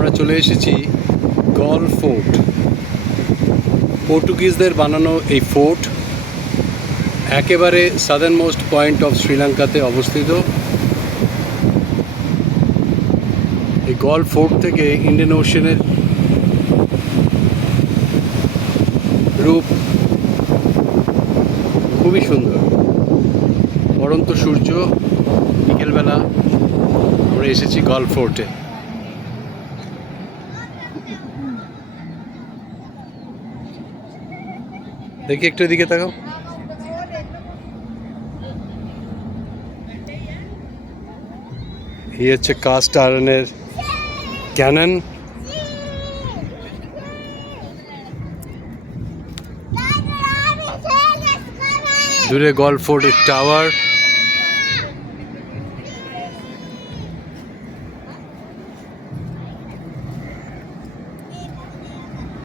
আমরা চলে এসেছি গল ফোর্ট। পর্তুগিজদের বানানো এই ফোর্ট একেবারে সাদার্ন মোস্ট পয়েন্ট অফ শ্রীলঙ্কাতে অবস্থিত। এই গল ফোর্ট থেকে ইন্ডিয়ান ওশানের রূপ খুবই সুন্দর। পড়ন্ত সূর্য, বিকেলবেলা আমরা এসেছি গল ফোর্টে। দেখি একটু এদিকে তাকাও। এই হচ্ছে কাস্ট আয়রনের ক্যানন। দূরে গল ফোর্টের টাওয়ার।